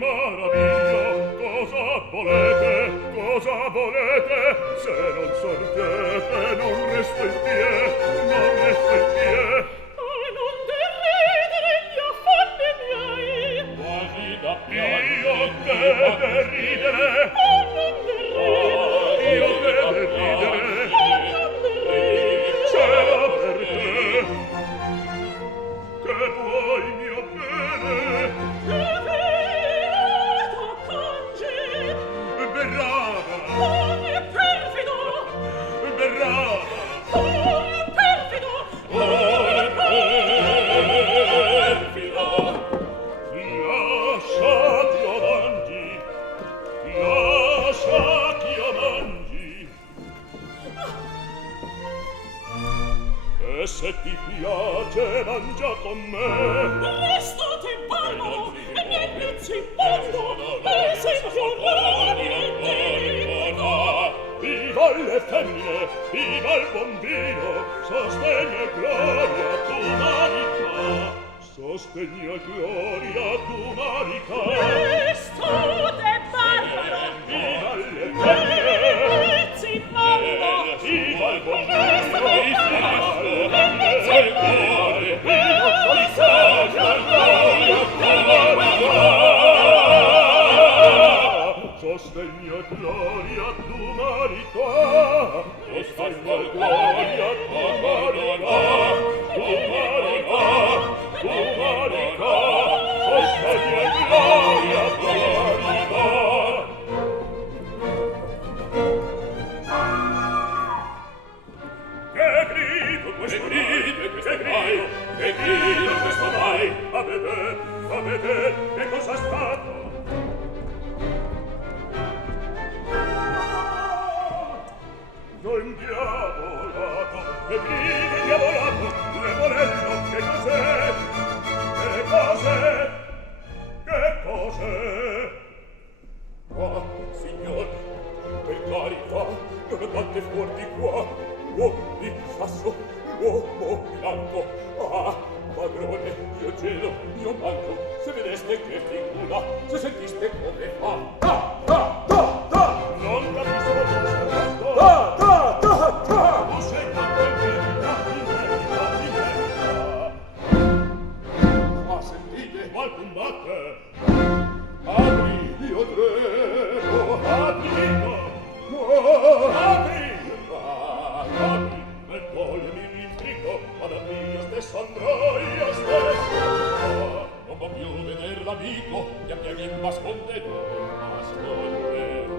maraviglia, cosa volete, se non sorgete non resto in piedi, non resto in piedi. Non deridere gli affanni miei, Quasi da io deve ridere, non deridere, io deve ridere, c'era per te, che vuoi mio bene, berrava, perfido, berrava, perfido, perfido, lasciati avanti, lasciati avanti, e se ti piace mangia con me, restate barbaro, e miei pezzi mondo, esempio raramente. viva le femmine, viva il bambino, sostegno e gloria d'umanità, sostegno e gloria d'umanità. Restate barbaro, Viva le femmine, pezzi mondo, viva il bambino, viva le femmine, sostegno e gloria d'umanità, sostegno e gloria d'umanità, d'umanità, d'umanità, sostegno e gloria d'umanità. Che grido questo mai, a vedere, che cosa è stato? Non diavolato, che grida diavolato, leporello, che cos'è? Che cos'è? Che cos'è? Ah, signor, per carità, non andate fuori di qua. Uomo di sasso, uomo bianco. Ah, padrone, io gelo, io manco. Se vedeste che figura, se sentiste come fa. Non capisco cosa sta fatto. Non sei quanto è verità, ah, sentite, mal combatte. Apri, io prego, apri, apri, per togliermi l'intrigo, ad aprire stesso andrò io stesso. Non può più veder l'amico, che a piedi m'asconderò, m'asconderò.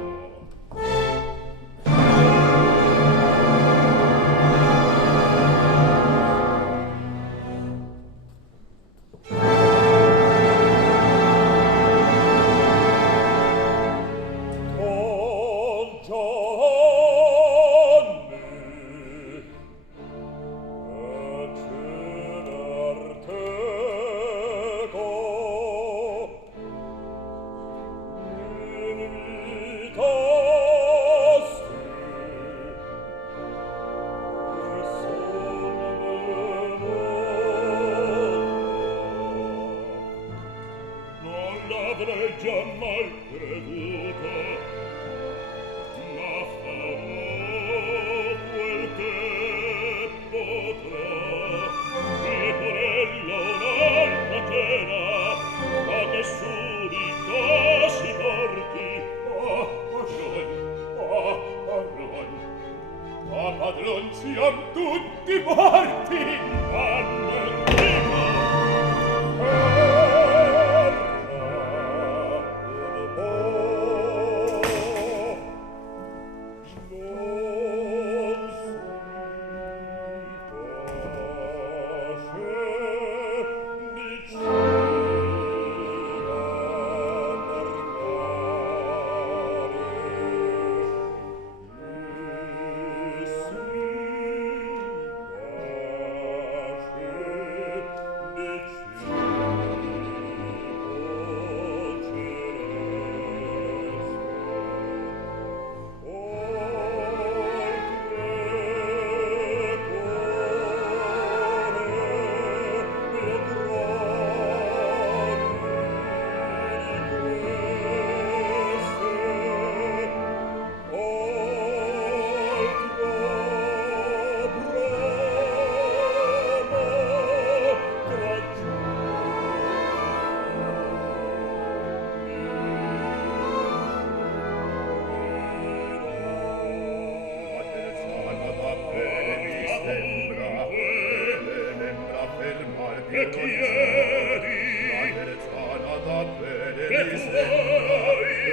mi sembra,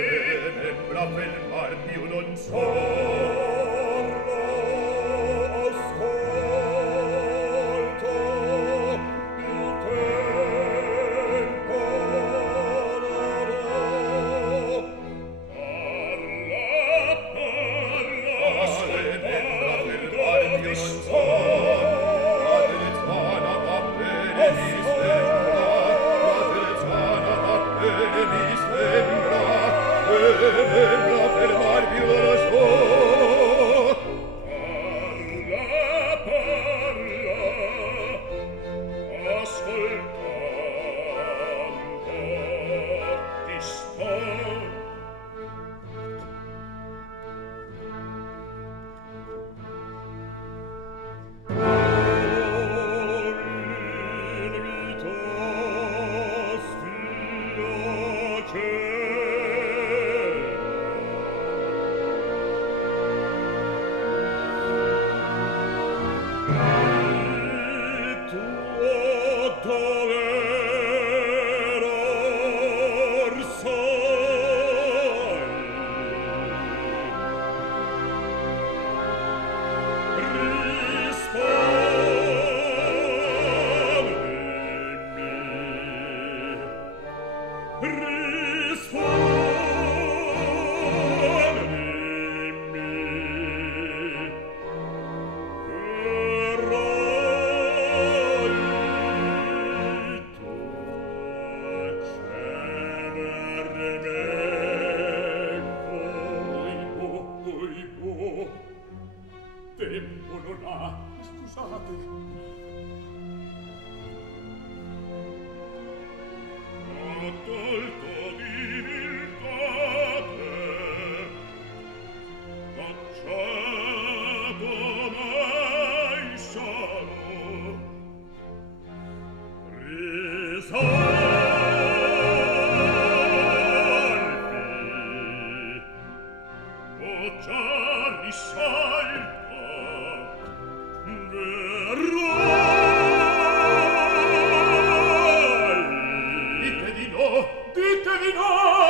fermar più non so. Dite di no!